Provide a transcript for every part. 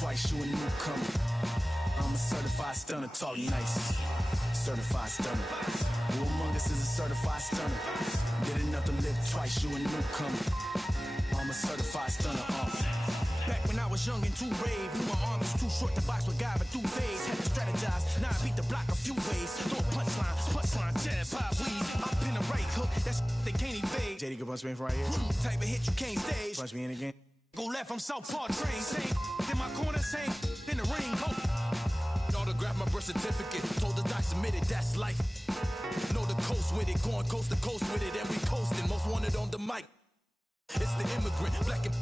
twice, you a newcomer. I'm a certified stunner, talk nice. Certified stunner. Who among us is a certified stunner? Did enough to live twice, you a newcomer. I'm a certified stunner. Back when I was young and too brave, knew my arm was too short to box with guy, but through phase had to strategize. Now I beat the block a few ways. Throw a punchline, jab, pop, weave. I pin a right hook, that's they can't evade. JD can punch me in from right here. Type of hit you can't stage. Punch me in again. Go left, I'm Southpaw train. Same in my corner, same in the ring. Hope. Autograph my birth certificate. Told the doc submitted, that's life. Know the coast with it, going coast to coast with it, and we coasting. Most wanted on the mic. It's the immigrant, black and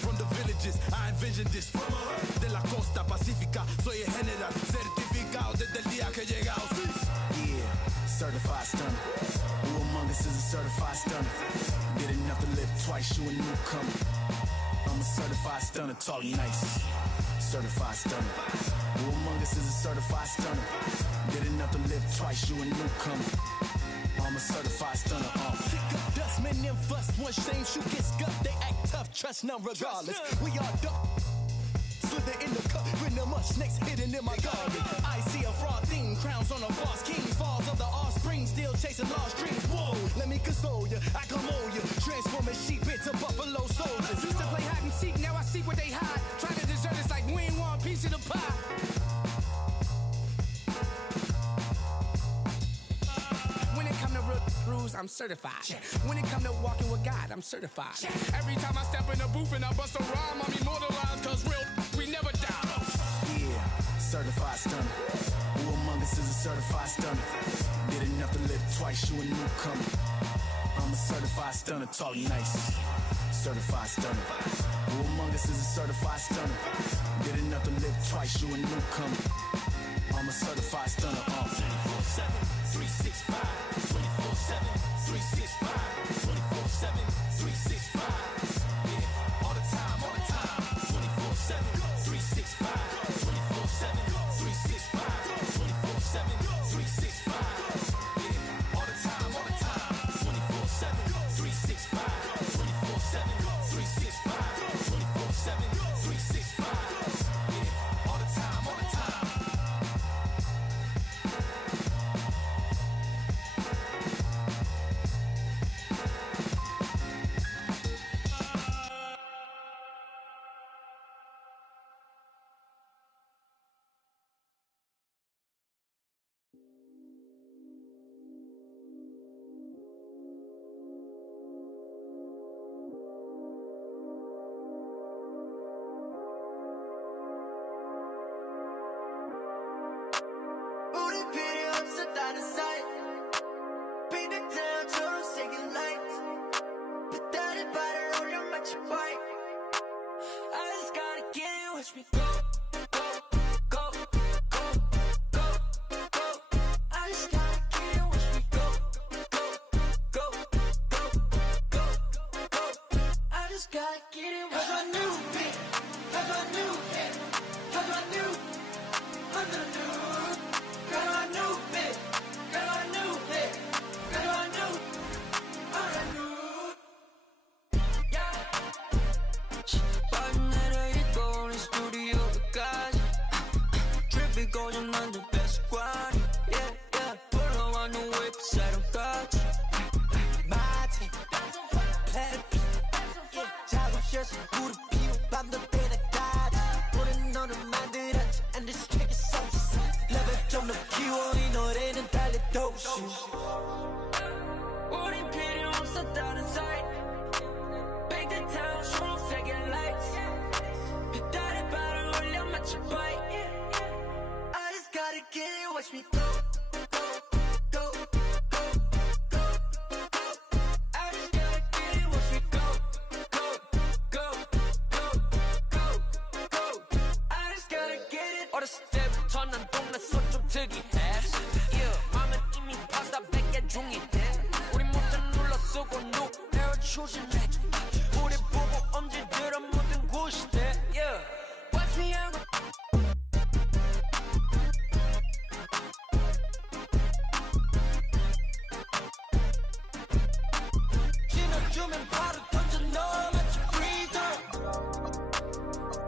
from the villages. I envisioned this from a de la costa pacífica. Soy el general, certificado desde el día que llegamos. Yeah, certified stunner. Who among us is a certified stunner? Did enough to live twice, you a newcomer. I'm a certified stunner, talk nice. Certified stunner. Who among us is a certified stunner? Did enough to live twice, you a newcomer. I'm a certified stunner. Kick up dust, men them fuss. One shame, shoot get scuffed. They act tough, trust none regardless. We are duck. Slither in the cup, when the much snakes hidden in my garden. I see a fraud theme, crowns on a false king. Falls of the offspring, still chasing lost dreams. Whoa, let me console you, I come on you. Transforming sheep into buffalo soldiers. Used to play hide and seek, now I see where they hide. Try to desert us like we ain't want a piece of the pie. I'm certified. When it come to walking with God, I'm certified. Every time I step in the booth and I bust a rhyme, I'm immortalized, cause real, we never die. Yeah, certified stunner. Who among us is a certified stunner? Did enough to live twice, you a newcomer. I'm a certified stunner, talk nice. Certified stunner. Who among us is a certified stunner? Did enough to live twice, you a newcomer. I'm a certified stunner. 24/7, 365. 24/7, 365. 24/7, 365. Yeah, all the time, all the time. 24/7, 365. 24/7, 365. 24/7, 365. Yeah, all the time, all the time. 24/7, 365. 24/7, 365. 24/7, 365. Yeah, all the time, all the time. 지나주면 바로 던져 넣어 마치 freezer.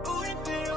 우린 필요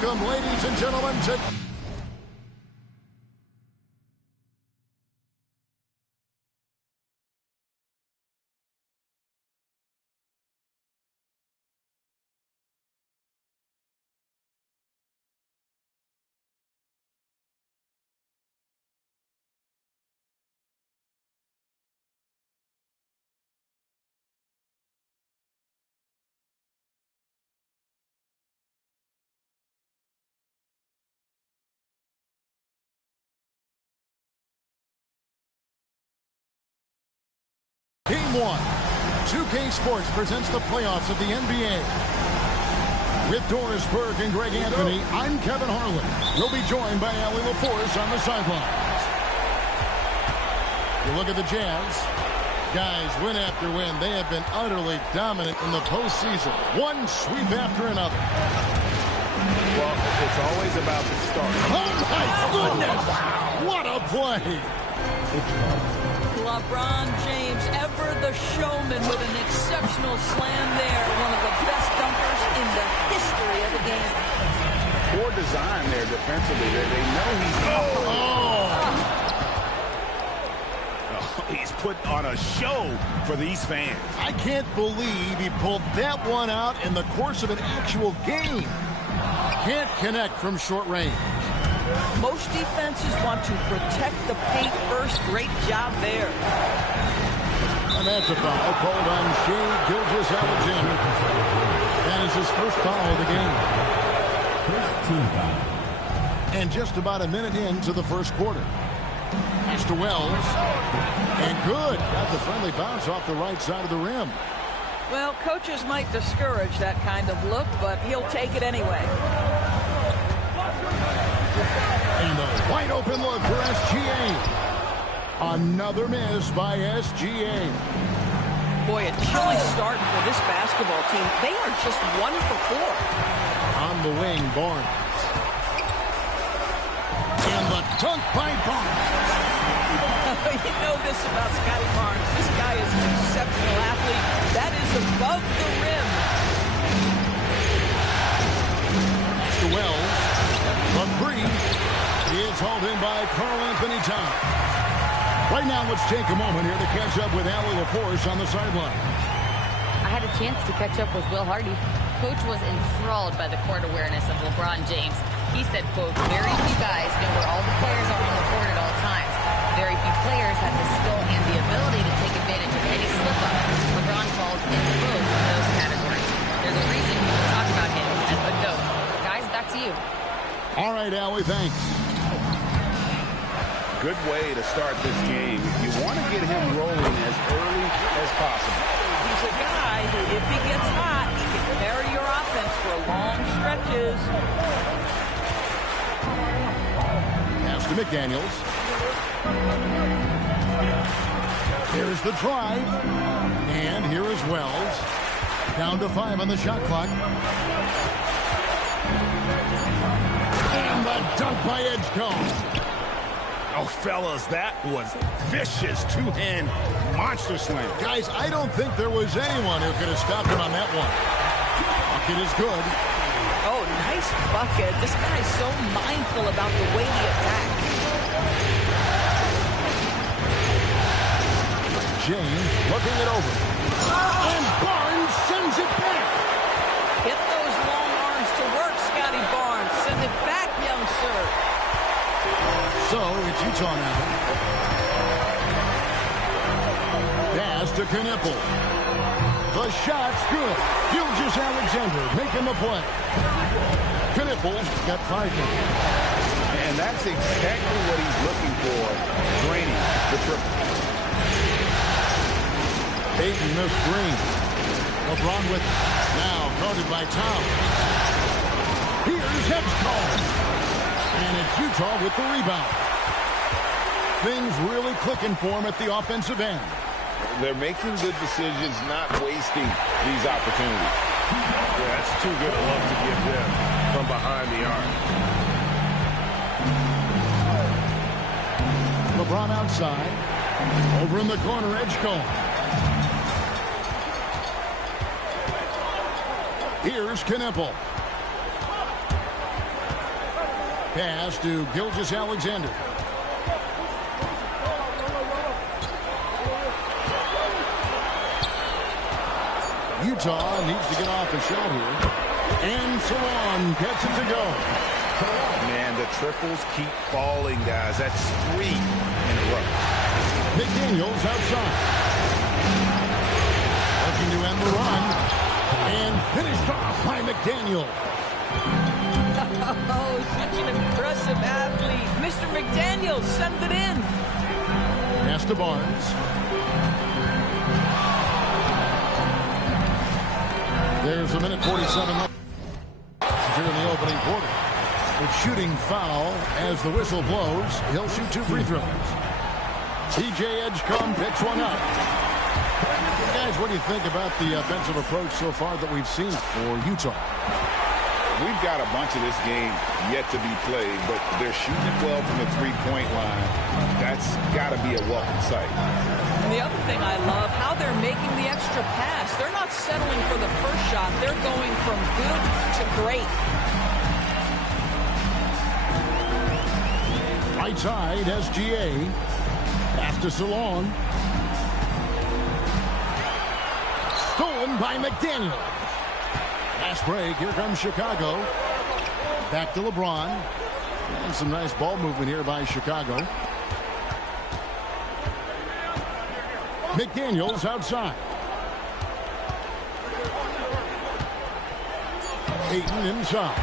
Welcome, ladies and gentlemen, to... Game 1. 2K Sports presents the playoffs of the NBA. With Doris Burke and Greg Anthony, I'm Kevin Harlan. We'll be joined by Allie LaForce on the sidelines. You look at the Jazz. Guys, win after win, they have been utterly dominant in the postseason. One sweep after another. Well, it's always about the start. Oh, my goodness! What a play! LeBron James, ever the showman, with an exceptional slam there. One of the best dunkers in the history of the game. Poor design there defensively. They know he's... He's put on a show for these fans. I can't believe he pulled that one out in the course of an actual game. Can't connect from short range. Most defenses want to protect the paint first. Great job there. And that's a foul called on Shai Gilgeous-Alexander. That is his first foul of the game. First team foul. And just about a minute into the first quarter. Pass to Wells. And good. Got the friendly bounce off the right side of the rim. Well, coaches might discourage that kind of look, but he'll take it anyway. And a wide open look for SGA. Another miss by SGA. Boy, a chilly start for this basketball team. They are just 1 for 4. On the wing, Barnes. And the dunk by Barnes. You know this about Scotty Barnes. This guy is an exceptional athlete. That is above the rim. To Wells. The three is hauled in by Karl-Anthony Towns. Right now, let's take a moment here to catch up with Allie LaForce on the sideline. I had a chance to catch up with Will Hardy. Coach was enthralled by the court awareness of LeBron James. He said, quote, very few guys know where all the players are on the court at all times. Very few players have the skill and the ability to take advantage of any slip-up. LeBron falls in both of those categories. There's a reason people talk about him as the GOAT. Guys, back to you. All right, Allie, thanks. Good way to start this game. You want to get him rolling as early as possible. He's a guy who, if he gets hot, he can carry your offense for long stretches. Pass to McDaniels. Here's the drive. And here is Wells. Down to 5 on the shot clock. And the dunk by Edgecombe. Oh, fellas, that was vicious two-hand monster slam. Guys, I don't think there was anyone who could have stopped him on that one. Bucket is good. Oh, nice bucket. This guy's so mindful about the way he attacks. James looking it over. And Barnes sends it back. Get those long arms to work, Scotty Barnes. Send it back, young sir. So, it's Utah now. Pass to Knipple. The shot's good. Gilgeous-Alexander making the play. Knipple's got 5 now. And that's exactly what he's looking for. Draining the triple. Peyton missed Green. LeBron with it. Now guarded by Towns. Here's Edgecombe. And it's Utah with the rebound. Things really clicking for him at the offensive end. They're making good decisions, not wasting these opportunities. Yeah, that's too good a look to give them from behind the arc. LeBron outside. Over in the corner, Edgecombe. Here's Knipple. Pass to Gilgeous-Alexander. Utah needs to get off a shot here. And Salon gets it to go. Man, the triples keep falling, guys. That's 3 in a row. McDaniels outside. Looking to end the run. And finished off by McDaniel. Oh, such an impressive athlete. Mr. McDaniels sent it in. Pass to Barnes. There's a minute 47 left here in the opening quarter. It's shooting foul as the whistle blows. He'll shoot 2 free throws. TJ Edgecombe picks one up. Guys, what do you think about the offensive approach so far that we've seen for Utah? We've got a bunch of this game yet to be played, but they're shooting it well from the three-point line. That's got to be a welcome sight. And the other thing I love, how they're making the extra pass. They're not settling for the first shot. They're going from good to great. Right side, SGA. Pass to Salon. Stolen by McDaniel. Fast break. Here comes Chicago. Back to LeBron. And some nice ball movement here by Chicago. McDaniels outside. Ayton inside.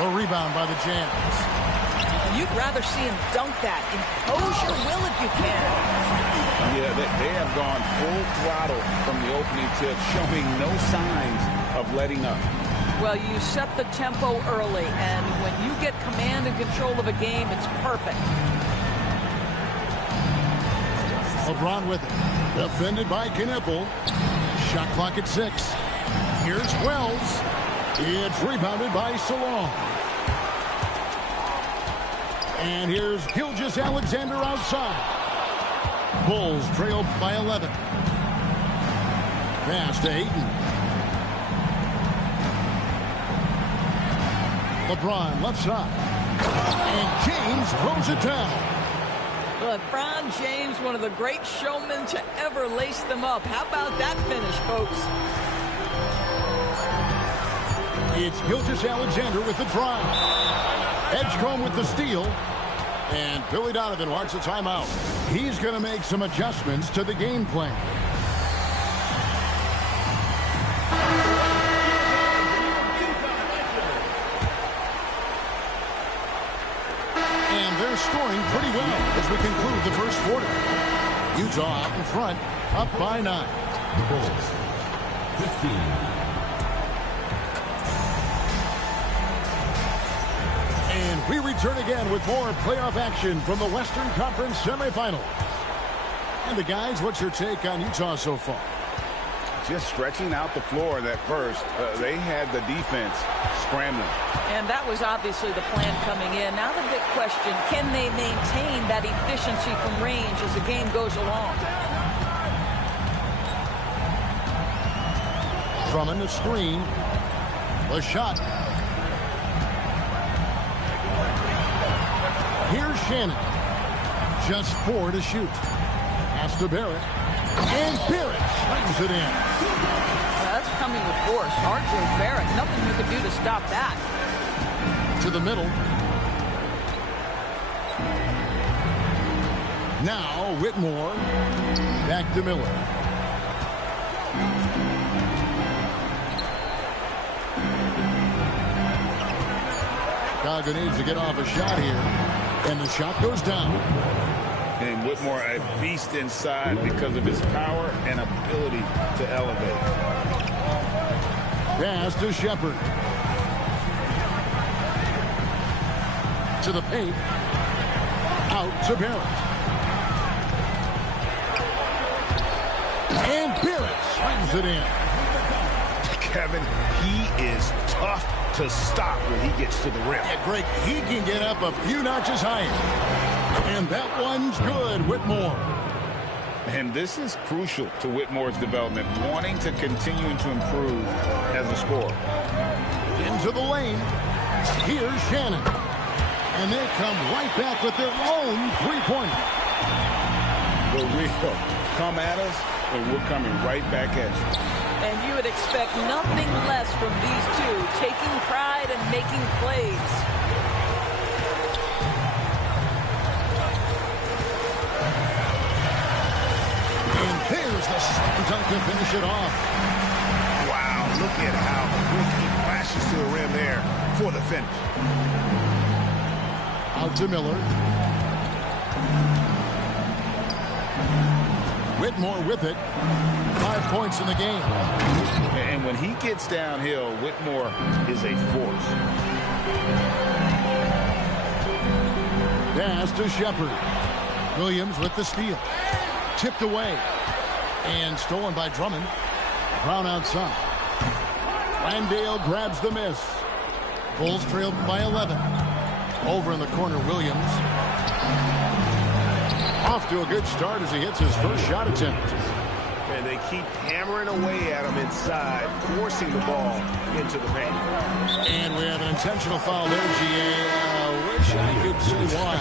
The rebound by the Jazz. You'd rather see him dunk that. Impose your will if you can. Yeah, they have gone full throttle from the opening tip, showing no signs of letting up. Well, you set the tempo early, and when you get command and control of a game, it's perfect. LeBron with it. Defended by Knipple. Shot clock at 6. Here's Wells. It's rebounded by Salon. And here's Gilgeous-Alexander outside. Bulls trail by 11. Pass to Ayton. LeBron left side. And James throws it down. LeBron James, one of the great showmen to ever lace them up. How about that finish, folks? It's Gilgeous-Alexander with the drive. Edgecombe with the steal. And Billy Donovan wants a timeout. He's going to make some adjustments to the game plan. And they're scoring pretty well as we conclude the first quarter. Utah out in front, up by 9. The Bulls, 15. And we return again with more playoff action from the Western Conference semifinals. And the guys, what's your take on Utah so far? Just stretching out the floor that first. They had the defense scrambling. And that was obviously the plan coming in. Now the big question, can they maintain that efficiency from range as the game goes along? Drummond the screen. The shot. Here's Shannon. Just 4 to shoot. Pass to Barrett. And Barrett slams it in. That's coming with force. R.J. Barrett, nothing you can do to stop that. To the middle. Now Whitmore. Back to Miller. Chicago needs to get off a shot here. And the shot goes down. And Whitmore a beast inside because of his power and ability to elevate. Pass to Shepherd. To the paint. Out to Barrett. And Barrett slams it in. Kevin, he is tough to stop when he gets to the rim. Yeah, Greg, he can get up a few notches higher. And that one's good, Whitmore. And this is crucial to Whitmore's development, wanting to continue to improve as a scorer. Into the lane. Here's Shannon. And they come right back with their own three-pointer. The real come at us, and we're coming right back at you. And you would expect nothing less from these two, taking pride and making plays. And there's the slam dunk to finish it off. Wow, look at how quick he flashes to the rim there for the finish. Out to Miller. Whitmore with it. 5 points in the game. And when he gets downhill, Whitmore is a force. Pass to Shepard. Williams with the steal. Tipped away. And stolen by Drummond. Brown outside. Landale grabs the miss. Bulls trailed by 11. Over in the corner, Williams. Off to a good start as he hits his first shot attempt. And they keep hammering away at him inside, forcing the ball into the paint. And we have an intentional foul there, GA. Wish I could see why.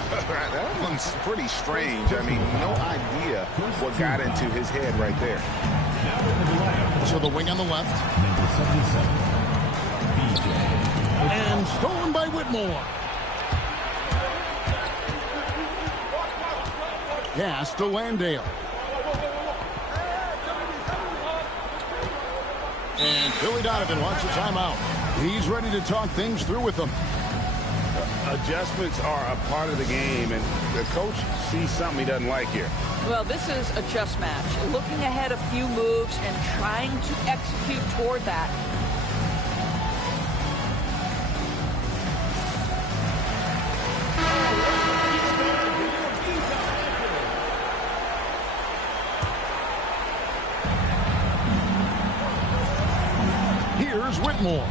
That one's pretty strange. I mean, no idea what got into his head right there. So the wing on the left. Number 77, BJ. And stolen by Whitmore. Pass to Landale. And Billy Donovan wants a timeout. He's ready to talk things through with them. Adjustments are a part of the game, and the coach sees something he doesn't like here. Well, this is a chess match. Looking ahead a few moves and trying to execute toward that. Here's Whitmore.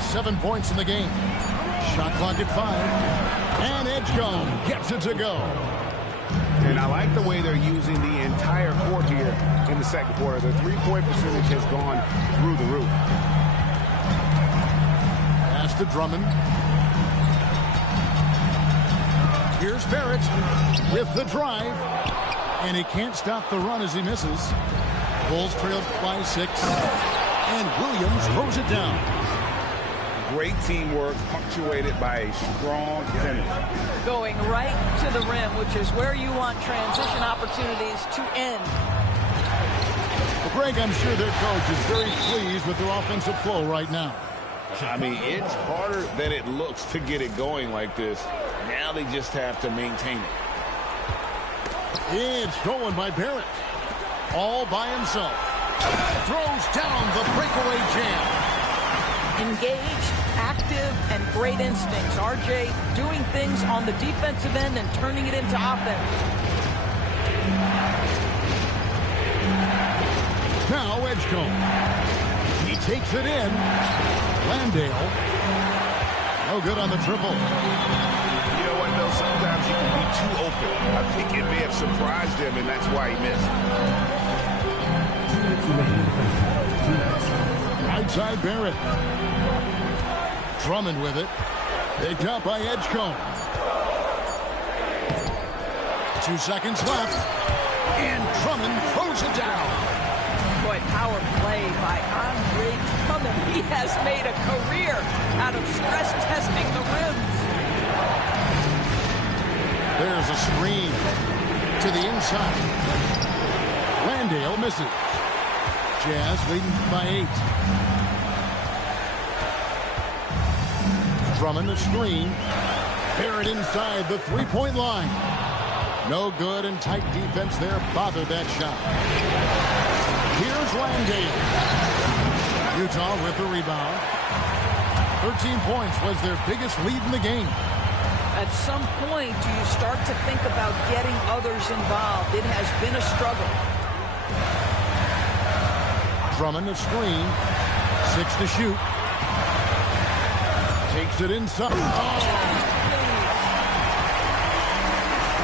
7 points in the game. Shot clock at 5. And Edgecombe gets it to go. And I like the way they're using the entire court here in the second quarter. The three-point percentage has gone through the roof. Pass to Drummond. Here's Barrett with the drive. And he can't stop the run as he misses. Bulls trailed by 6. And Williams throws it down. Great teamwork, punctuated by a strong finish. Going right to the rim, which is where you want transition opportunities to end. Well, Greg, I'm sure their coach is very pleased with their offensive flow right now. I mean, it's harder than it looks to get it going like this. Now they just have to maintain it. It's stolen by Barrett. All by himself. Throws down the breakaway jam. Engaged, active, and great instincts. RJ doing things on the defensive end and turning it into offense. Now Edgecombe. He takes it in. Landale. No good on the triple. You know what, though? Sometimes you can be too open. I think it may have surprised him, and that's why he missed. Right side Barrett. Drummond with it. Picked up by Edgecombe. 2 seconds left. And Drummond throws it down. Boy, power play by Andre Drummond. He has made a career out of stress testing the rims. There's a screen to the inside. Landale misses. Jazz leading by 8. Drummond a screen. Barrett inside the three-point line. No good, and tight defense there bothered that shot. Here's Landale. Utah with the rebound. 13 points was their biggest lead in the game. At some point, do you start to think about getting others involved? It has been a struggle. Drummond a screen. 6 to shoot. Takes it inside.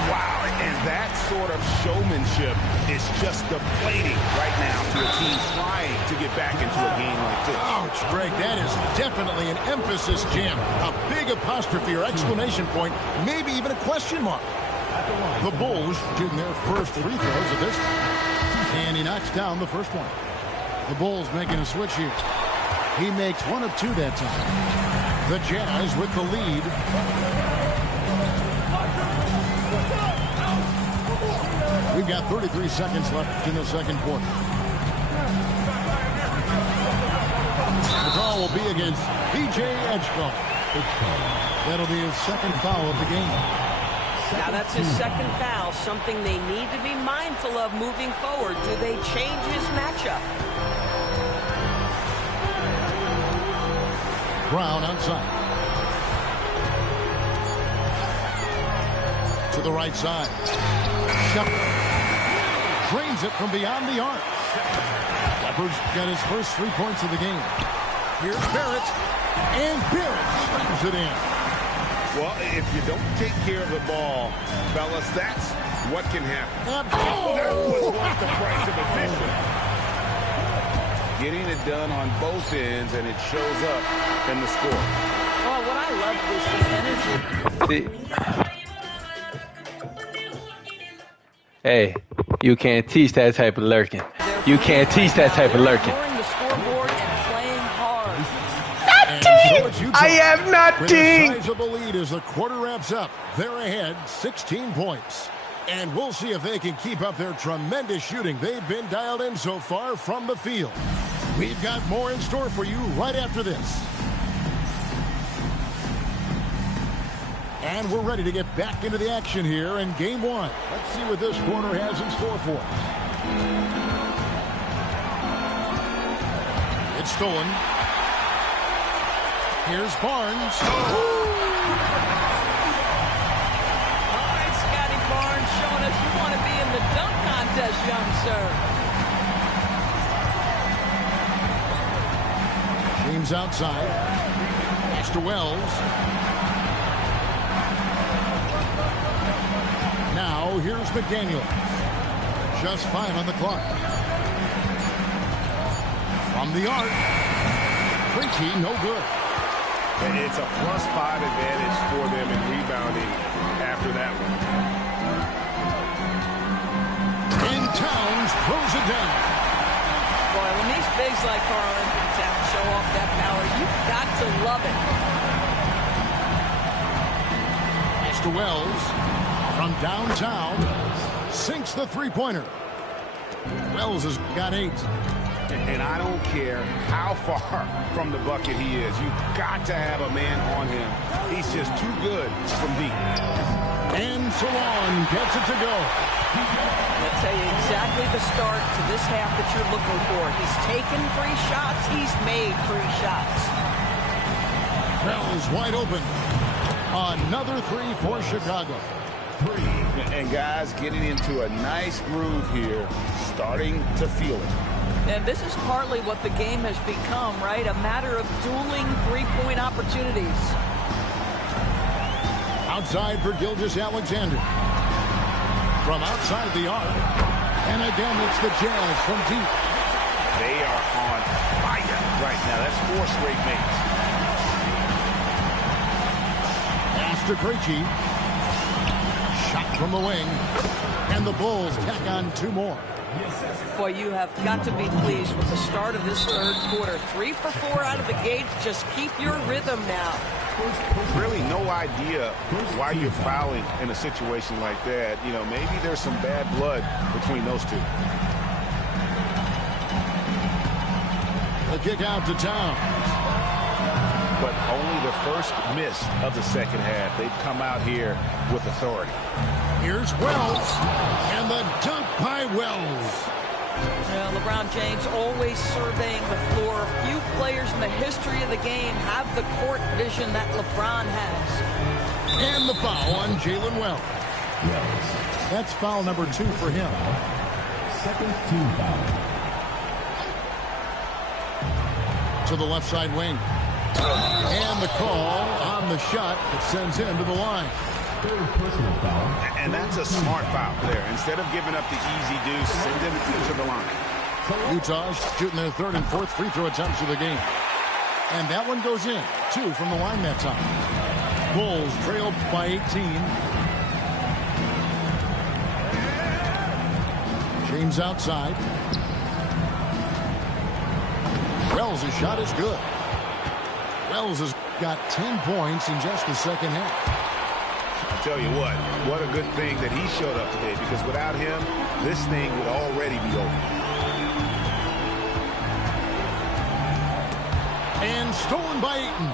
Wow, and That sort of showmanship is just deflating right now to a team trying to get back into a game like this. Ouch, Greg, that is definitely an emphasis jam. A big apostrophe or exclamation point, maybe even a question mark. The Bulls shooting their first free throws at this. And he knocks down the first one. The Bulls making a switch here. He makes one of two that time. The Jazz with the lead. We've got 33 seconds left in the second quarter. The call will be against B.J. Edgecombe. That'll be his second foul of the game. Now that's his second foul, something they need to be mindful of moving forward. Do they change his matchup? Brown outside. To the right side. Shepard drains it from beyond the arc. Shepard's got his first 3 points of the game. Here's Barrett. And Barrett slams it in. Well, if you don't take care of the ball, fellas, that's what can happen. Oh, that was worth the price of admission. Getting it done on both ends, and it shows up in the score. Oh, what I love is the energy. Hey, you can't teach that type of lurking. You can't teach that type of lurking. The scoreboard and playing hard. I am nothing. With a sizable lead as the quarter wraps up. They're ahead 16 points. And we'll see if they can keep up their tremendous shooting they've been dialed in so far from the field. We've got more in store for you right after this. And we're ready to get back into the action here in game one. Let's see what this quarter has in store for us. It's stolen. Here's Barnes. All right, Scotty Barnes showing us you want to be in the dunk contest, young sir. James outside. Pass to Wells. Now here's McDaniel. Just 5 on the clock. From the arc. Krejci, no good. And it's a +5 advantage for them in rebounding after that one. And Towns throws it down. Boy, when these bigs like Karl-Anthony Towns show off that power, you've got to love it. Pass to Wells. From downtown. Sinks the three-pointer. Wells has got 8. And I don't care how far from the bucket he is. You've got to have a man on him. He's just too good from deep. And Salon gets it to go. I'll tell you exactly the start to this half that you're looking for. He's taken 3 shots. He's made 3 shots. Wells wide open. Another 3 for Chicago. And guys getting into a nice groove here, starting to feel it. And this is partly what the game has become, right? A matter of dueling 3-point opportunities. Outside for Gilgeous-Alexander. From outside the arc. And again, it's the Jazz from deep. They are on fire right now. That's 4 straight mates. Pass to Krejci. Shot from the wing. And the Bulls tack on 2 more. Boy, you have got to be pleased with the start of this third quarter. 3 for 4 out of the gate. Just keep your rhythm now. Really no idea why you're fouling in a situation like that. You know, maybe there's some bad blood between those two. The kick out to Towns. But only the first miss of the second half. They've come out here with authority. Here's Wells. And the dunk by Wells. Well, LeBron James always surveying the floor. Few players in the history of the game have the court vision that LeBron has. And the foul on Jalen Wells. That's foul number 2 for him. Second team foul. To the left side wing. And the call on the shot that sends him to the line. Third personal foul. And that's a smart foul there. Instead of giving up the easy deuce, send him to the line. Utah shooting their third and fourth free throw attempts of the game. And that one goes in. 2 from the line that time. Bulls trail by 18. James outside. Wells' shot is good. Wells has got 10 points in just the second half. I tell you what a good thing that he showed up today, because without him, this thing would already be over. And stolen by Ayton.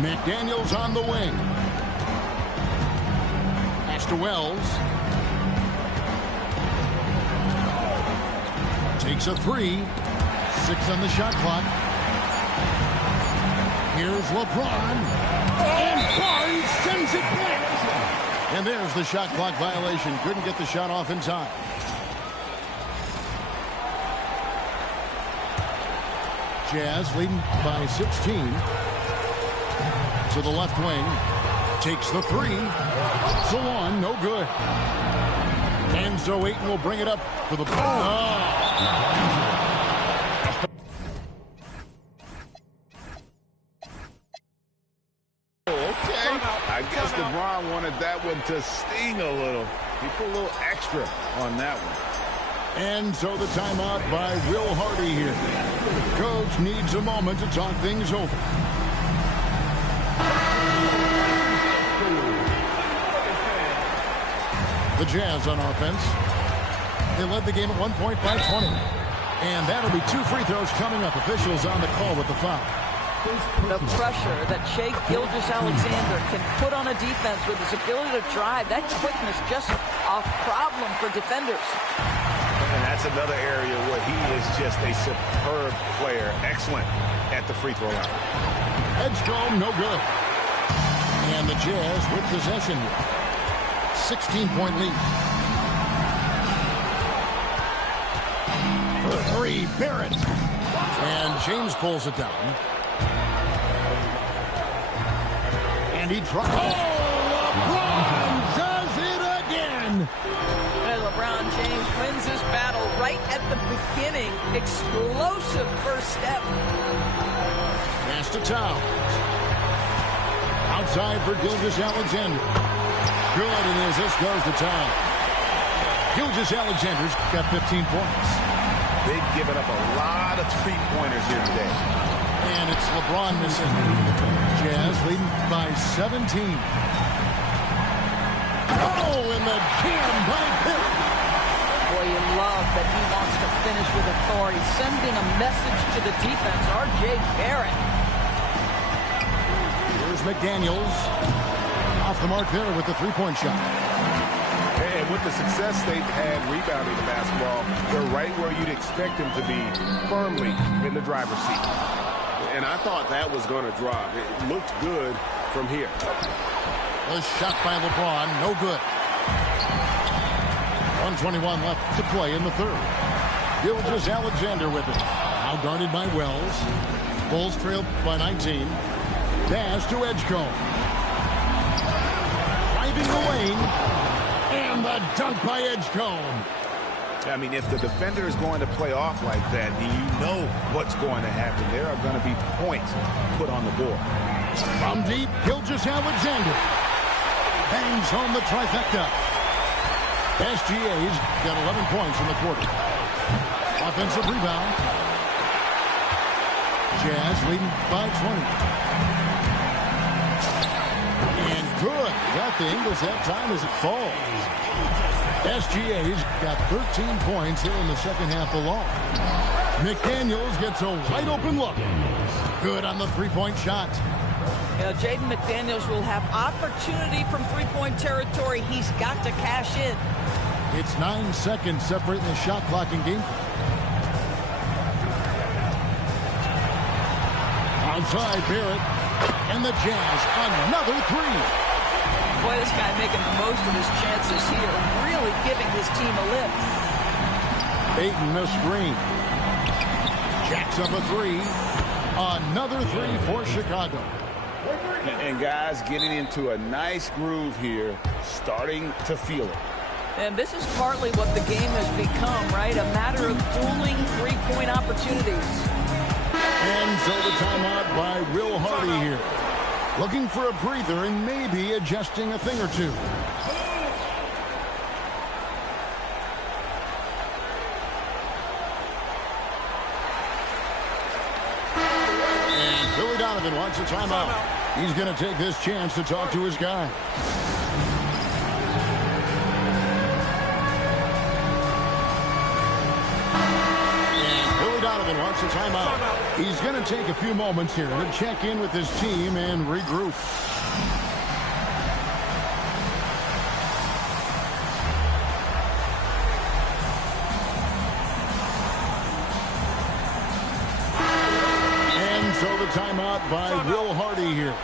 McDaniels on the wing. Pass to Wells. Takes a 3. 6 on the shot clock. Here's LeBron. And Barnes sends it back. And there's the shot clock violation. Couldn't get the shot off in time. Jazz leading by 16. To the left wing. Takes the 3. It's a 1. No good. And so Ayton will bring it up for the ball. I guess LeBron wanted that one to sting a little. He put a little extra on that one. And so the timeout by Will Hardy here. Coach needs a moment to talk things over. The Jazz on offense. They led the game at 1 point by 20. And that'll be 2 free throws coming up. Officials on the call with the foul. The pressure that Shai Gilgeous-Alexander can put on a defense with his ability to drive, that quickness just a problem for defenders. And that's another area where he is just a superb player. Excellent at the free throw line. Edgecombe, no good. And the Jazz with possession. 16-point lead. For 3, Barrett. And James pulls it down. And he tries. Oh, LeBron does it again. And LeBron James wins this battle right at the beginning. Explosive first step. Pass to Towns. Outside for Gilgeous-Alexander. Good, and as this goes to Towns. Gilgeous-Alexander's got 15 points. They've given up a lot of three-pointers here today. And it's LeBron missing. Jazz leading by 17. Oh, and the jam by Pitt. Boy, you love that he wants to finish with authority, sending a message to the defense. R.J. Barrett. Here's McDaniels. Off the mark there with the three-point shot. And with the success they've had rebounding the basketball, they're right where you'd expect them to be, firmly in the driver's seat. And I thought that was going to drop. It looked good from here. A shot by LeBron, no good. 1:21 left to play in the third. Gilgeous-Alexander with it. Now guarded by Wells. Bulls trail by 19. Pass to Edgecombe. Driving the lane. And the dunk by Edgecombe. I mean, if the defender is going to play off like that, then you know what's going to happen. There are going to be points put on the board. From deep, Gilgeous-Alexander bangs home the trifecta. SGA's got 11 points in the quarter. Offensive rebound. Jazz leading by 20. And good. Got the Ingles that time as it falls. SGA's got 13 points here in the second half alone. McDaniels gets a wide open look. Good on the three-point shot. You know, Jaden McDaniels will have opportunity from three-point territory. He's got to cash in. It's 9 seconds separating the shot clock and game clock. Outside Barrett. And the Jazz, another three. Boy, this guy making the most of his chances here. Really giving his team a lift. Ayton the screen. Jacks up a three. Another three for Chicago. And guys getting into a nice groove here, starting to feel it. And this is partly what the game has become, right? A matter of dueling three-point opportunities. And so the timeout by Will Hardy here. Looking for a breather and maybe adjusting a thing or two. And Billy Donovan wants a timeout. He's going to take this chance to talk to his guy. Donovan wants a timeout. He's going to take a few moments here to check in with his team and regroup. And so the timeout by Will Hardy here.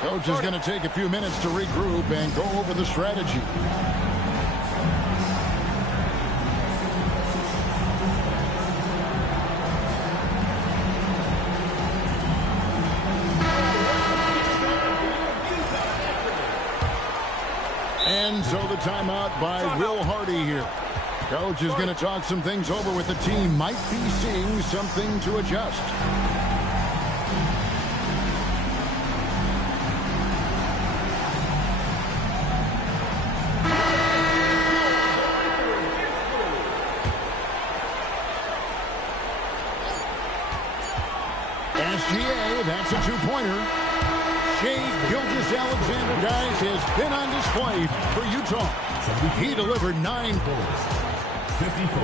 Coach is going to take a few minutes to regroup and go over the strategy. And so the timeout by Will Hardy here. Coach is going to talk some things over with the team. Might be seeing something to adjust. SGA, that's a two-pointer. Shai Gilgeous-Alexander, guys, has been on display for Utah. He delivered 9 goals. 54.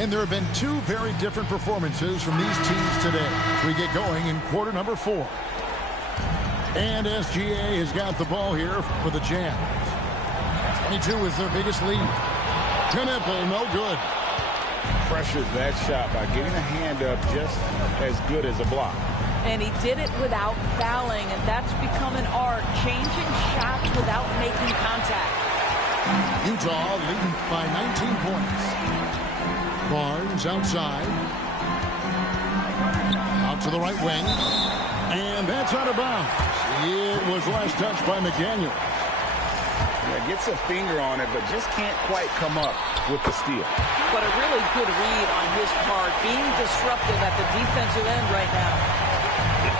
And there have been two very different performances from these teams today. We get going in quarter number 4. And SGA has got the ball here for the Jazz. 22 is their biggest lead. Knipple, no good. Pressured that shot by getting a hand up just as good as a block. And he did it without fouling, and that's become an art, changing shots without making contact. Utah leading by 19 points. Barnes outside. Out to the right wing. And that's out of bounds. It was last touched by McDaniel. Yeah, gets a finger on it, but just can't quite come up with the steal. But a really good read on his part, being disruptive at the defensive end right now.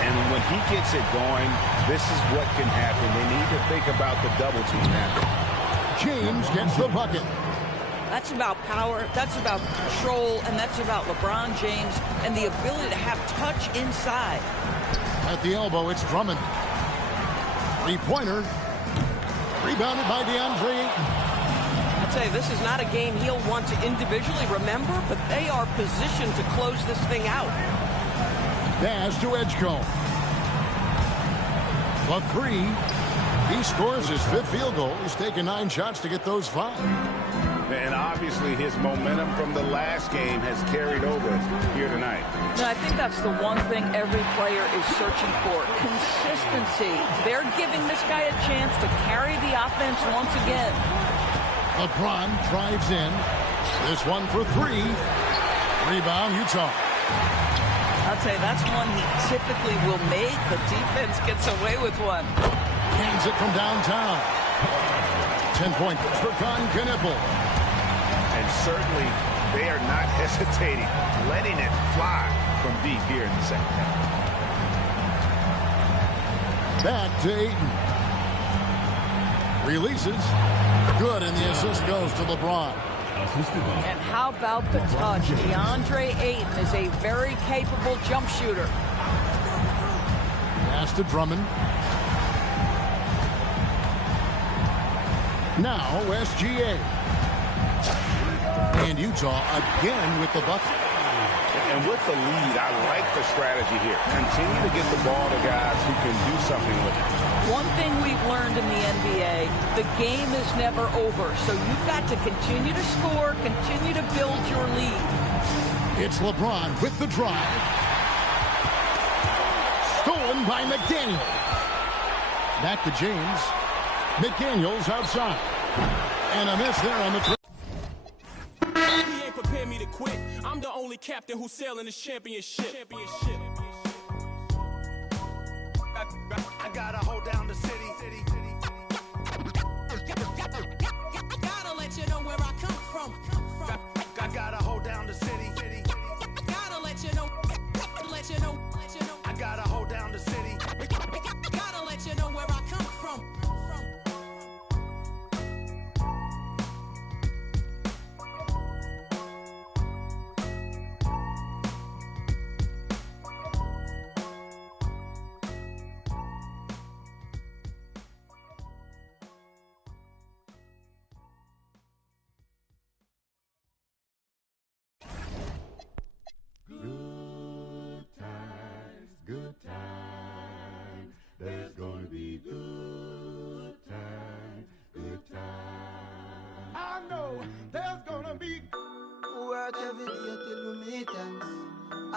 And when he gets it going, this is what can happen. They need to think about the double team now. James gets the bucket. That's about power, that's about control, and that's about LeBron James and the ability to have touch inside. At the elbow, it's Drummond. Three-pointer. Rebounded by DeAndre Ayton. I'll tell you, this is not a game he'll want to individually remember, but they are positioned to close this thing out. Pass to Edgecombe. LaCree. He scores his 5th field goal. He's taken 9 shots to get those 5. And obviously his momentum from the last game has carried over here tonight. No, I think that's the one thing every player is searching for. Consistency. They're giving this guy a chance to carry the offense once again. LeBron drives in. This one for 3. Rebound, Utah. I'll tell you, that's one he typically will make. The defense gets away with one. Hands it from downtown. 10 points for Knipple. And certainly they are not hesitating, letting it fly from deep here in the second half. Back to Ayton. Releases. Good, and the assist goes to LeBron. And how about the touch? DeAndre Ayton is a very capable jump shooter. Pass to Drummond. Now SGA. And Utah again with the bucket. And with the lead, I like the strategy here. Continue to get the ball to guys who can do something with it. One thing we've learned in the NBA, the game is never over. So you've got to continue to score, continue to build your lead. It's LeBron with the drive. Stolen by McDaniel. Back to James. McDaniels outside. And a miss there on the three. He ain't prepared me to quit. I'm the only captain who's sailing this championship.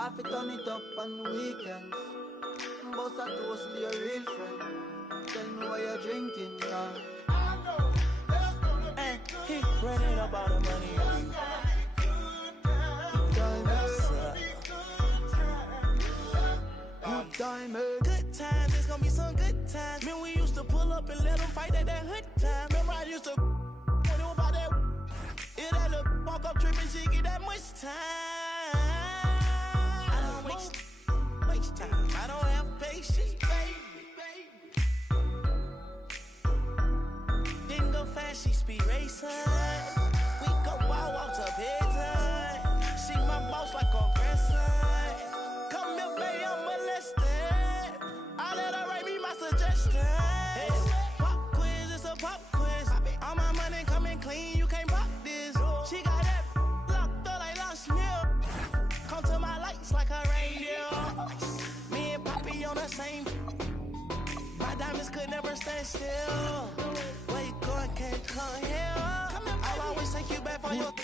I fit turn it up on the weekends. Boss a toast to your real friend. Tell me why you're drinking, car. And he running up all the money. Good times, it's gonna be some good times. Man, we used to pull up and let them fight at that hood time. Remember I used to when it was about that. It had a walk up trip and she get that much time. I don't waste time. I don't have patience, baby. Didn't go fast, she speed racing. We go wild walks up head time. See my boss like a grandson. Come here, baby, I'm molested. I let her write me my suggestions. Hey, pop quiz, it's a pop quiz. All my money coming clean, you can't pop this. She got that locked up like lost milk. Come to my lights like a reindeer. Me and Poppy on the same. My diamonds could never stand still. Where you going, can't come here. I'll always take you back for your...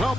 Well,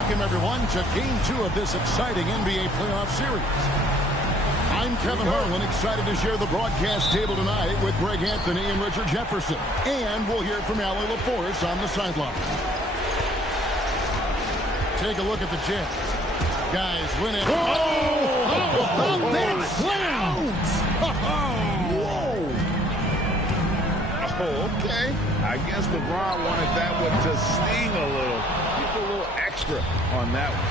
welcome everyone to Game 2 of this exciting NBA playoff series. I'm Kevin Harlan, excited to share the broadcast table tonight with Greg Anthony and Richard Jefferson. And we'll hear from Allie LaForce on the sideline. Take a look at the Jets. Guys, win it. Oh, that slam! Whoa! Oh, okay. I guess LeBron wanted that one to sting a little. Get a little extra on that one.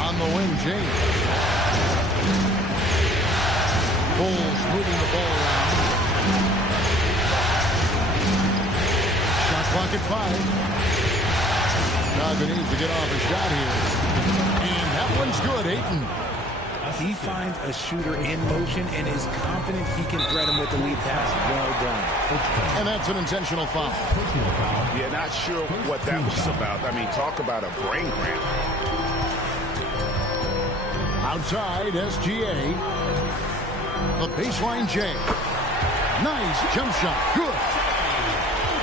On the wing, James. Bulls moving the ball around. Shot clock at 5. Chicago needs to get off a shot here. And that one's good, Ayton. He finds a shooter in motion and is confident he can thread him with the lead pass. Well done. And that's an intentional foul. Yeah, not sure what that was about. I mean, talk about a brain cramp. Outside, SGA. The baseline J. Nice jump shot. Good.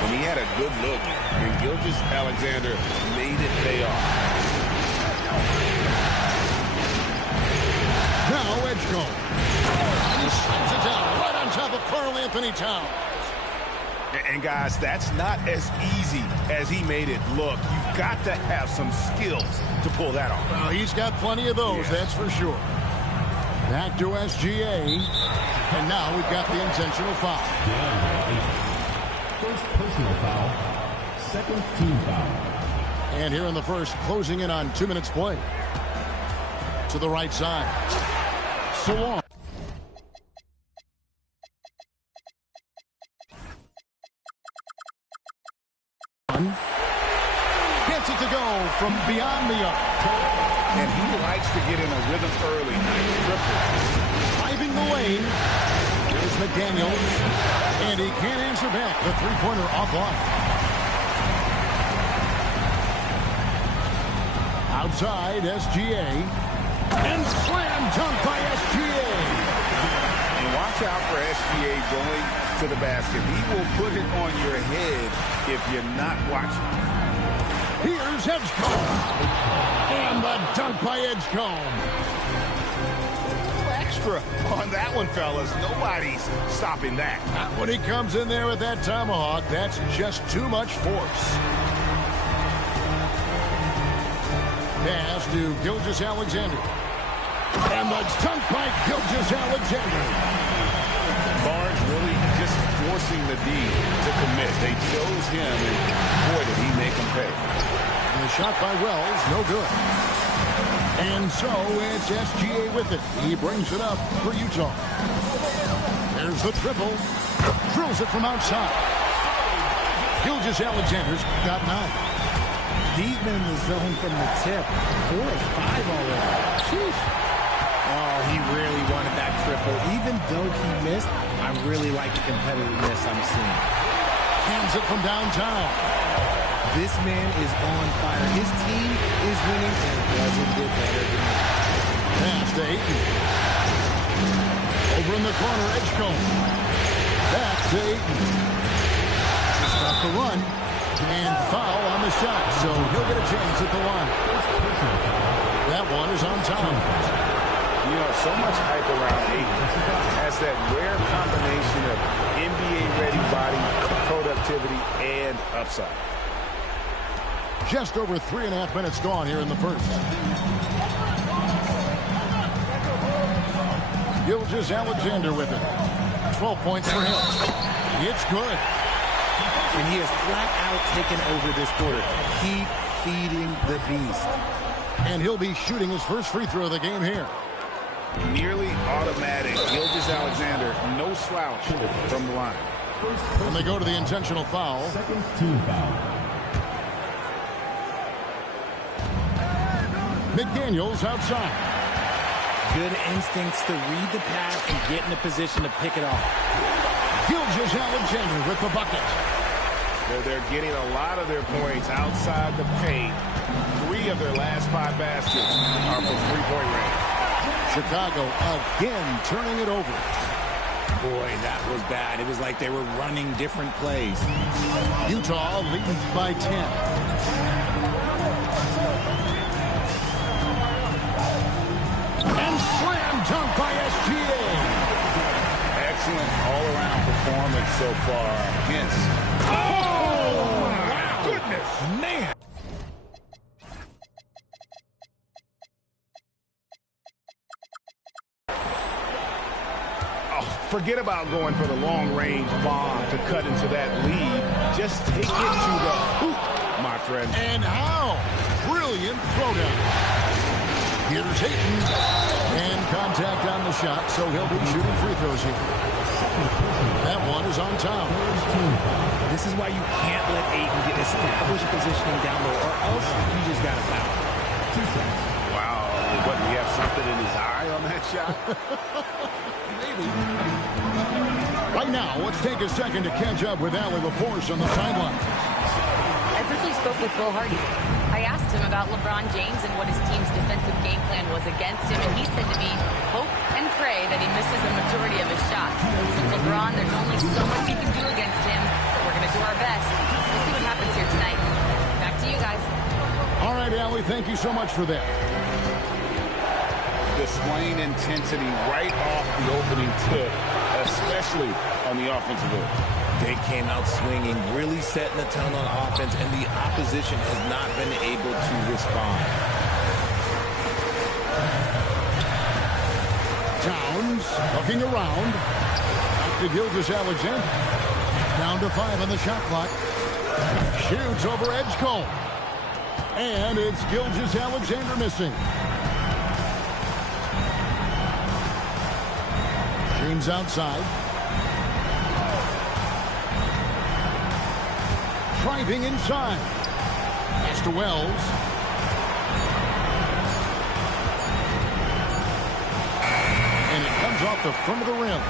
And he had a good look. And Gilgeous-Alexander made it pay off. Now Edgecombe. He slams it down right on top of Karl Anthony Towns. And guys, that's not as easy as he made it look. You've got to have some skills to pull that off. Well, he's got plenty of those, that's for sure. Back to SGA. And now we've got the intentional foul. First personal foul. Second team foul. And here in the first, closing in on 2 minutes play. To the right side. So long. Gets it to go from beyond the arc. And he likes to get in a rhythm early. Nice triple. Driving the lane. Here's McDaniels. And he can't answer back. The three-pointer offline. Outside, SGA. And slam dunk by SGA. And watch out for SGA going to the basket. He will put it on your head if you're not watching. Here's Edgecombe. And the dunk by Edgecombe. Extra on that one, fellas. Nobody's stopping that. When he comes in there with that tomahawk, that's just too much force. Pass to Gilgeous-Alexander. And the dunk by Gilgeous-Alexander. Barnes really just forcing the D to commit. They chose him, and boy, did he make him pay. And a shot by Wells, no good. And so it's SGA with it. He brings it up for Utah. There's the triple. Drills it from outside. Gilgeous-Alexander's got 9. He's been in the zone from the tip. 4 of 5 already. Sheesh. Oh, he really wanted that triple. Even though he missed, I really like the competitiveness I'm seeing. Hands it from downtown. This man is on fire. His team is winning, and it doesn't get better than that. Pass to Ayton. Over in the corner, Edgecombe. Back to Ayton. Just got the run. And foul on the shot, so he'll get a chance at the line. That one is on time. You know, so much hype around Ayton. Has that rare combination of NBA-ready body, productivity, and upside. Just over 3.5 minutes gone here in the first. Gilgeous-Alexander with it. 12 points for him. It's good. And he has flat out taken over this quarter. Keep feeding the beast. And he'll be shooting his first free throw of the game here. Nearly automatic. Gilgeous-Alexander, no slouch from the line. And they go to the intentional foul. Second team foul. McDaniels outside. Good instincts to read the pass and get in a position to pick it off. Gilgeous-Alexander with the bucket. They're getting a lot of their points outside the paint. 3 of their last 5 baskets are from three-point range. Chicago again turning it over. Boy, that was bad. It was like they were running different plays. Utah leading by 10. And slam dunk by SGA. Excellent all-around performance so far. Hence. Oh, wow. Goodness, man. Oh, forget about going for the long-range bomb to cut into that lead. Just take it to the hoop, my friend. And how? Brilliant throwdown. Here's Ayton. And contact on the shot, so he'll be shooting free throws here. That one is on top. This is why you can't let Ayton get established positioning down low, or else you just got to foul. Wow. What, do he have something in his eye on that shot? Maybe. Right now, let's take a second to catch up with Allie LaForce on the sideline. I briefly spoke with Will Hardy. I asked him about LeBron James and what his team's defensive game plan was against him, and he said to me, hope and pray that he misses a majority of his shots. With LeBron, there's only so much you can do against him, but we're going to do our best. We'll see what happens here tonight. Back to you guys. All right, Allie, thank you so much for that. Displaying intensity right off the opening tip, especially on the offensive end. They came out swinging, really setting the tone on offense, and the opposition has not been able to respond. Towns looking around. Back to Gilgeous-Alexander. Down to 5 on the shot clock. Shoots over Edgecombe. And it's Gilgeous-Alexander missing. James outside. Driving inside. Pass to Wells. And it comes off the front of the rim.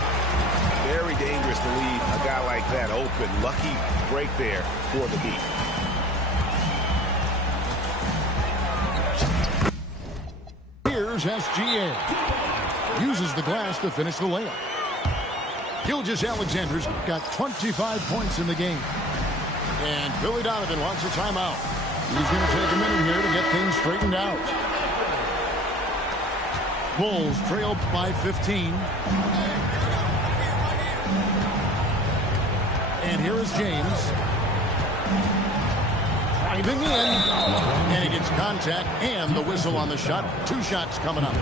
Very dangerous to leave a guy like that open. Lucky break there for the Heat. Here's SGA. Uses the glass to finish the layup. Gilgeous-Alexander's got 25 points in the game. And Billy Donovan wants a timeout. He's going to take a minute here to get things straightened out. Bulls trail by 15. And here is James. Driving in. And he gets contact and the whistle on the shot. 2 shots coming up.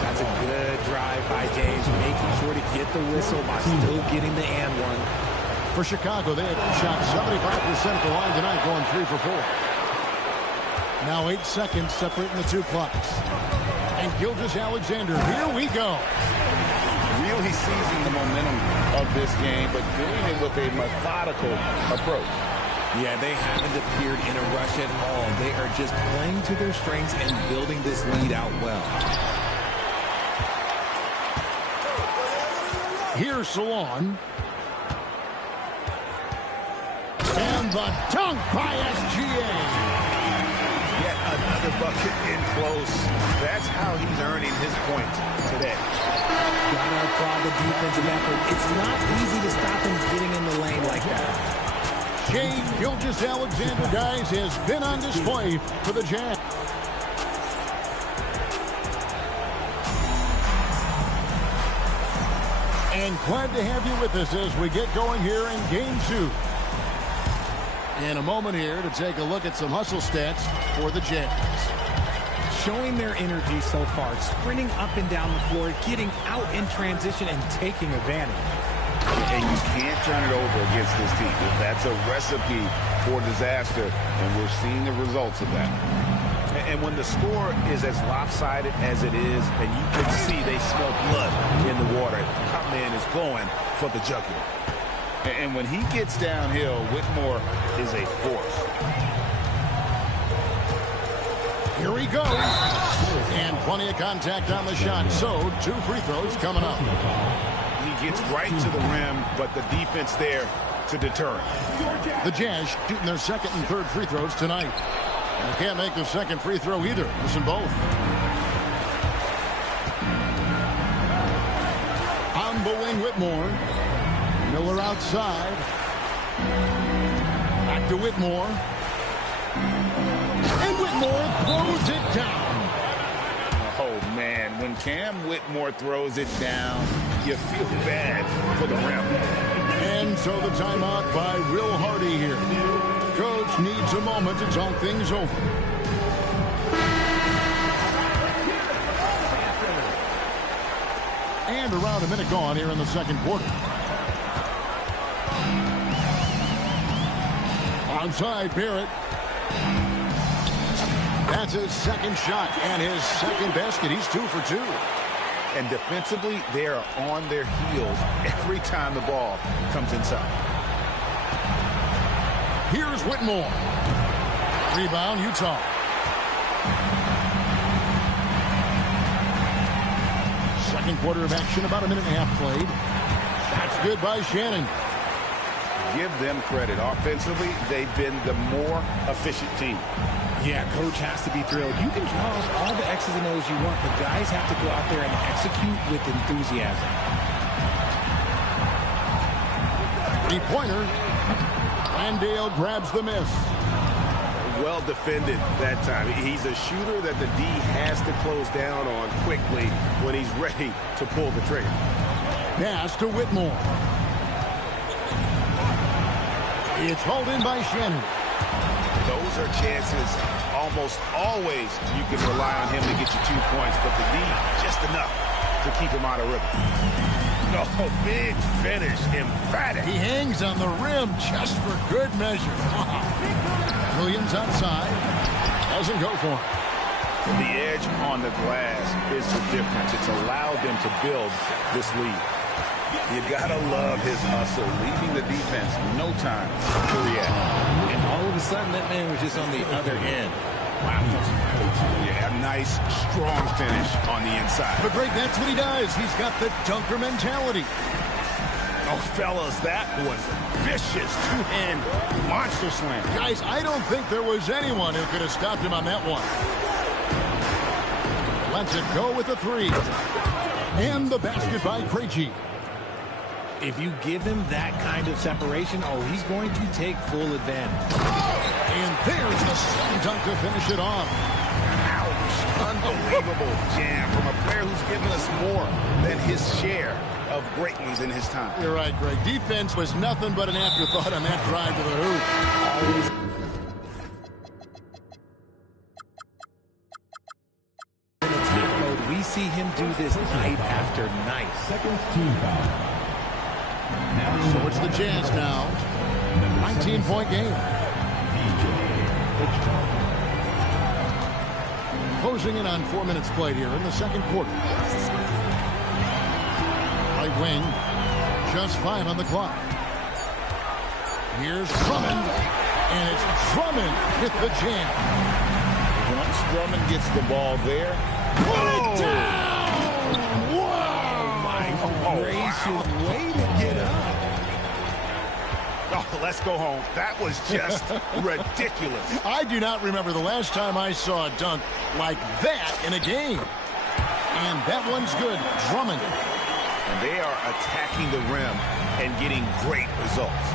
That's a good drive by James, making sure to get the whistle by still getting the and one. For Chicago, they had shot 75% at the line tonight, going 3 for 4. Now 8 seconds separating the 2 clocks. And Gilgeous-Alexander, here we go. Really seizing the momentum of this game, but doing it with a methodical approach. Yeah, they haven't appeared in a rush at all. They are just playing to their strengths and building this lead out well. Here's Salon. And the dunk by SGA. Yet another bucket in close. That's how he's earning his points today. Gotta applaud the defensive effort. It's not easy to stop him getting in the lane like that. Shai Gilgeous-Alexander, guys, has been on display for the Jazz. And glad to have you with us as we get going here in Game 2. In a moment here to take a look at some hustle stats for the Jazz. Showing their energy so far, sprinting up and down the floor, getting out in transition and taking advantage. And you can't turn it over against this team. That's a recipe for disaster, and we're seeing the results of that. And when the score is as lopsided as it is, and you can see they smell blood in the water, our man is going for the jugular. And when he gets downhill, Whitmore is a force. Here he goes. And plenty of contact on the shot. So 2 free throws coming up. He gets right to the rim, but the defense there to deter him. The Jazz shooting their 2nd and 3rd free throws tonight. And they can't make the 2nd free throw either. Listen both. On the wing, Whitmore. Miller outside. Back to Whitmore. And Whitmore throws it down. Oh, man. When Cam Whitmore throws it down, you feel bad for the rim. And so the timeout by Will Hardy here. Coach needs a moment to talk things over. And around a minute gone here in the 2nd quarter. Onside, Barrett. That's his 2nd shot and his 2nd basket. He's 2 for 2. And defensively, they are on their heels every time the ball comes inside. Here's Whitmore. Rebound, Utah. Second quarter of action, about a minute and a half played. That's good by Shannon. Give them credit. Offensively, they've been the more efficient team. Yeah, coach has to be thrilled. You can draw up all the X's and O's you want, but guys have to go out there and execute with enthusiasm. 3-pointer. Landale grabs the miss. Well defended that time. He's a shooter that the D has to close down on quickly when he's ready to pull the trigger. Pass to Whitmore. It's hauled in by Shannon. Those are chances almost always you can rely on him to get you 2 points, but the D just enough to keep him out of rhythm. Oh, big finish, emphatic. He hangs on the rim just for good measure. Williams outside. Doesn't go for him. The edge on the glass is the difference. It's allowed them to build this lead. You gotta love his hustle, leaving the defense no time to react. And all of a sudden, that man was just on the other end. Wow. Yeah, nice, strong finish on the inside. But Greg, that's what he does. He's got the dunker mentality. Oh, fellas, that was vicious two-hand monster slam. Guys, I don't think there was anyone who could have stopped him on that one. Lets it go with a 3. And the basket by Krejci. If you give him that kind of separation, oh, he's going to take full advantage. And there's the slam dunk to finish it off. Ouch. Unbelievable jam from a player who's given us more than his share of great ones in his time. You're right, Greg. Defense was nothing but an afterthought on that drive to the hoop. see him do this night after night. Second team foul. So it's the Jazz now. 19-point game. Closing in on 4 minutes played here in the second quarter. Right wing, just 5 on the clock. Here's Drummond, and it's Drummond with the jam. Once Drummond gets the ball there, put it down! Wow! My gracious, way to get up. Oh, let's go home. That was just ridiculous. I do not remember the last time I saw a dunk like that in a game. And that one's good. Drummond. And they are attacking the rim and getting great results.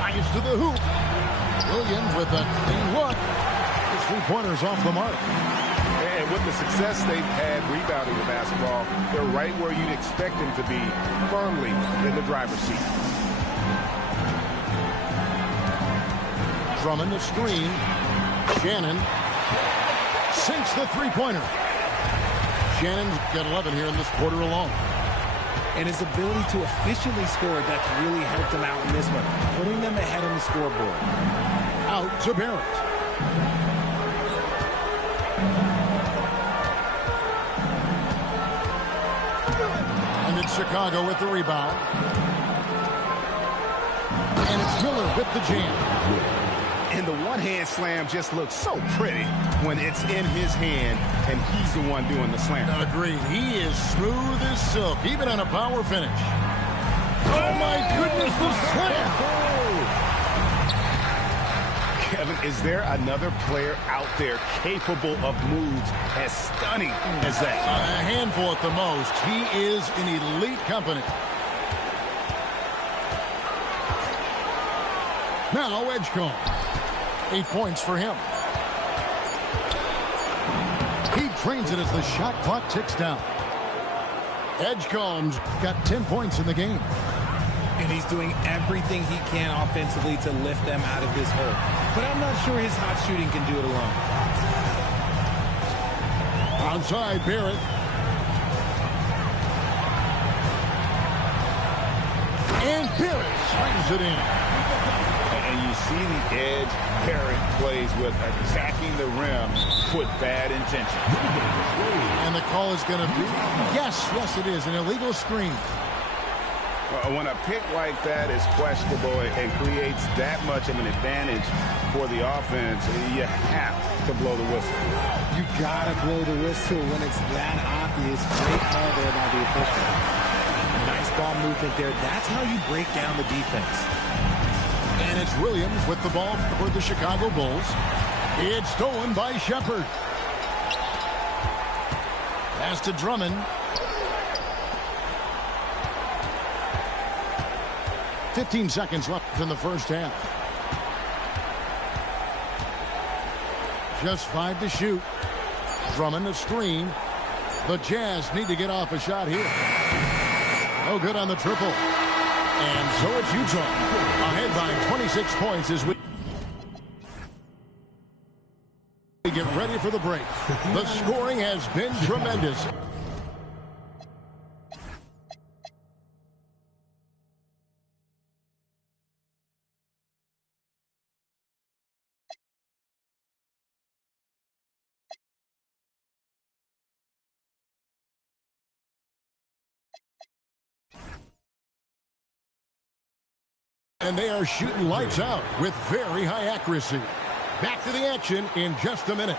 Drives to the hoop. Williams with a clean look. His three-pointers off the mark. And with the success they've had rebounding the basketball, they're right where you'd expect them to be, firmly in the driver's seat. Drummond a screen. Shannon sinks the three-pointer. Shannon's got 11 here in this quarter alone. And his ability to efficiently score, that's really helped him out in this one, putting them ahead on the scoreboard. Out to Barrett. And it's Chicago with the rebound. And it's Miller with the jam. And the one-hand slam just looks so pretty when it's in his hand and he's the one doing the slam. Agreed. He is smooth as silk, even on a power finish. Oh, my goodness, the slam! Kevin, is there another player out there capable of moves as stunning as that? A handful at the most. He is in elite company. Now, Edgecombe. 8 points for him. He trains it as the shot clock ticks down. Edgecombe's got 10 points in the game. And he's doing everything he can offensively to lift them out of this hole. But I'm not sure his hot shooting can do it alone. Outside, Barrett. And Barrett slams it in. And you see the edge Barrett plays with, attacking the rim with bad intention. And the call is going to be, yes, it is, an illegal screen. When a pick like that is questionable and creates that much of an advantage for the offense, you have to blow the whistle. You got to blow the whistle when it's that obvious. Great call there by the official. Nice ball movement there. That's how you break down the defense. And it's Williams with the ball for the Chicago Bulls. It's stolen by Shepard. Pass to Drummond. 15 seconds left in the first half. Just 5 to shoot. Drummond a screen. The Jazz need to get off a shot here. No good on the triple. And so it's Utah ahead by 26 points as we get ready for the break. The scoring has been tremendous. And they are shooting lights out with very high accuracy. Back to the action in just a minute.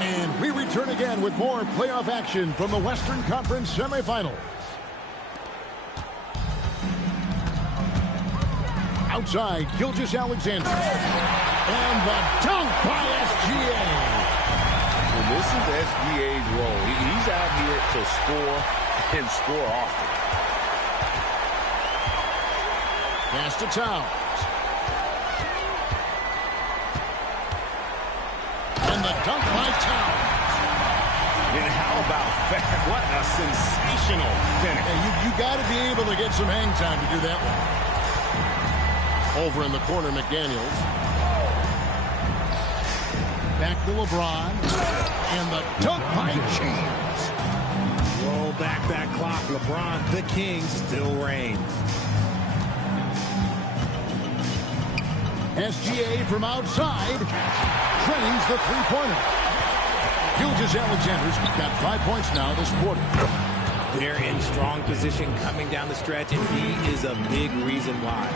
And we return again with more playoff action from the Western Conference semifinals. Outside, Gilgeous-Alexander. And the dunk by SGA. And this is SGA's role. He's out here to score and score often. Pass to Towns. And the dunk by Towns. And how about that? What a sensational finish. And you got to be able to get some hang time to do that one. Over in the corner, McDaniels. Back to LeBron. And the dunk by James. Roll back that clock. LeBron, the king, still reigns. SGA from outside drains the three-pointer. Gilgeous-Alexander's got 5 points now this quarter. They're in strong position coming down the stretch, and he is a big reason why.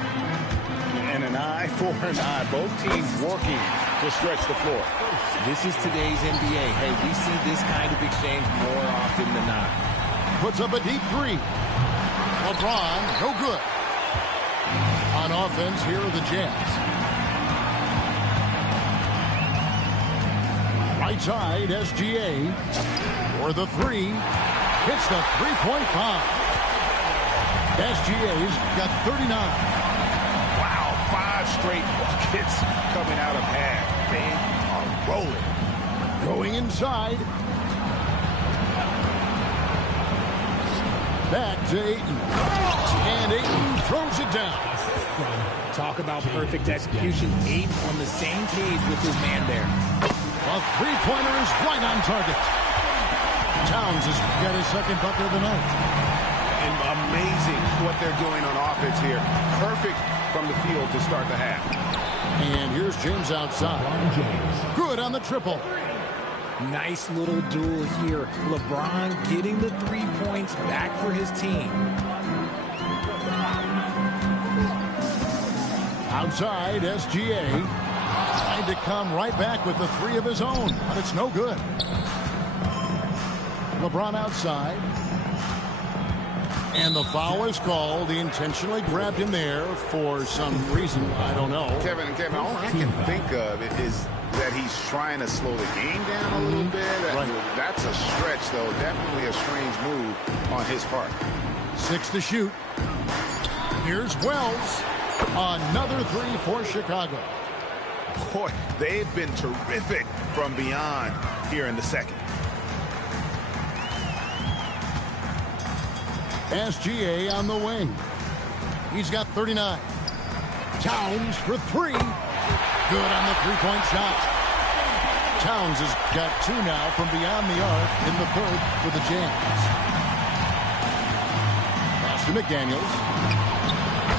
And an eye for an eye. Both teams working to stretch the floor. This is today's NBA. Hey, we see this kind of exchange more often than not. Puts up a deep three. LeBron, no good. On offense, here are the Jazz. Right side, SGA. For the three. Hits the three-point bomb. SGA's got 39. Wow, 5 straight buckets coming out of half. They are rolling. Going inside. Back to Ayton. And Ayton throws it down. Talk about perfect execution. Ayton on the same page with his man there. A three-pointer is right on target. Towns has got his second bucket of the night. And amazing what they're doing on offense here. Perfect from the field to start the half. And here's James outside. Good on the triple. Nice little duel here. LeBron getting the 3 points back for his team. Outside, SGA trying to come right back with the three of his own, but it's no good. LeBron outside. And the foul is called. He intentionally grabbed him there for some reason. I don't know. Kevin, all I can think of is that he's trying to slow the game down a little bit. Right. That's a stretch, though. Definitely a strange move on his part. 6 to shoot. Here's Wells. Another three for Chicago. Boy, they've been terrific from beyond here in the second. SGA on the wing. He's got 39. Towns for three. Good on the three-point shot. Towns has got 2 now from beyond the arc in the third for the Jazz. Pass to McDaniels.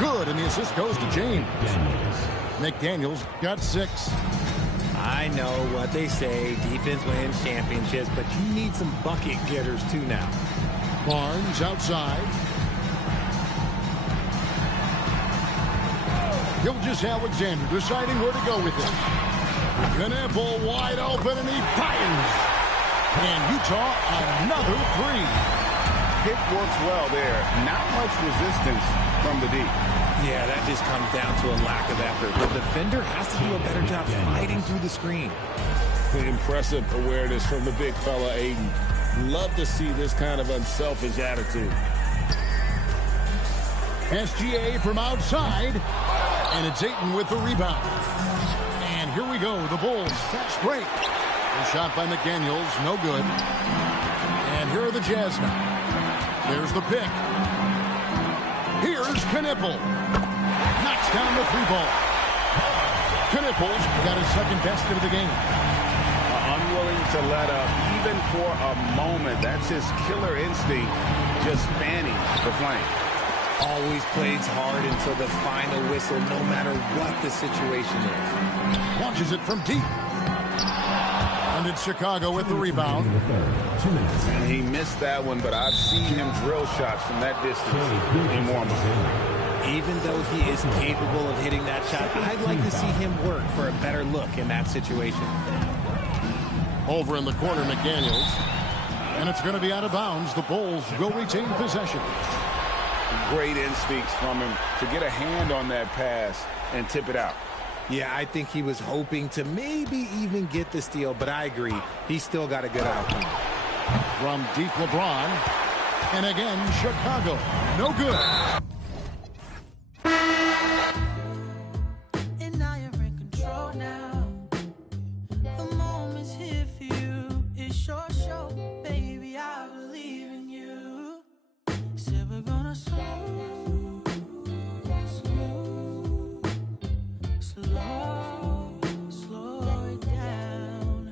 Good, and the assist goes to James. McDaniels got 6. I know what they say, defense wins championships, but you need some bucket getters too now. Barnes outside. Gilgeous-Alexander deciding where to go with it. Knueppel wide open, and he fires. And Utah another three. Pick works well there. Not much resistance from the D. Yeah, that just comes down to a lack of effort. The defender has to do a better job fighting through the screen. Impressive awareness from the big fella, Ayton. Love to see this kind of unselfish attitude. SGA from outside, and it's Ayton with the rebound. And here we go, the Bulls fast break. A shot by McDaniels, no good. And here are the Jazz now. There's the pick. Here's Knueppel. Knocks down the three ball. Knueppel's got his second basket of the game. Unwilling to let up, even for a moment. That's his killer instinct, just fanning the flame. Always plays hard until the final whistle, no matter what the situation is. Launches it from deep. And it's Chicago with the rebound. And he missed that one, but I've seen him drill shots from that distance in warm-up. Even though he is capable of hitting that shot, I'd like to see him work for a better look in that situation. Over in the corner, McDaniels. And it's going to be out of bounds. The Bulls will retain possession. Great instincts from him to get a hand on that pass and tip it out. Yeah, I think he was hoping to maybe even get the steal, but I agree. He's still got a good outcome. From deep, LeBron. And again, Chicago. No good. And now you're in control now. The moment's here for you. It's your show, baby. I believe in you. Said we're gonna slow it down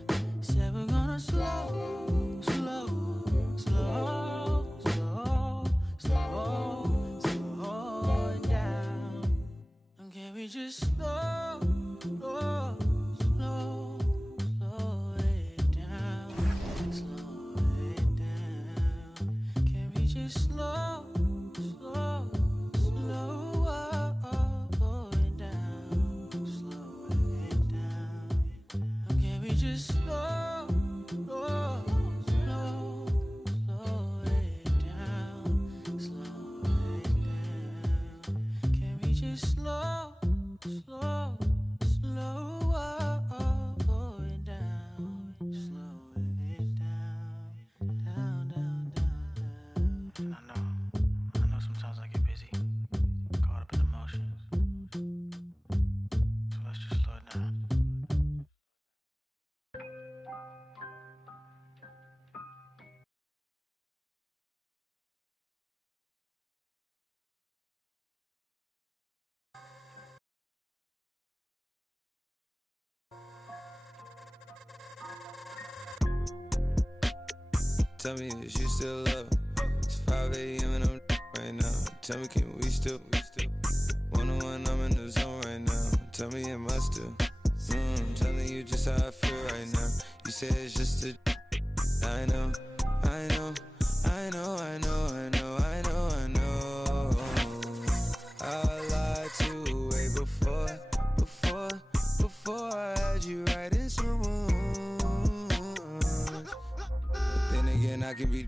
it slow, slow, slow it down, slow it down, down, down, down, down. I know sometimes I get busy, caught up in emotions, so let's just slow it down. Tell me if you still love. It's 5 a.m. and I'm right now. Tell me, can we still? 101, I'm in the zone right now. Tell me, am I still? Telling you just how I feel right now. You say it's just a. I know, I know, I know, I know, I know, I know, I know. I lied to way before I had you right in some room. Then again, I can be.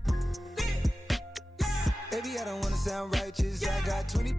Baby, I don't wanna sound righteous. I got 20.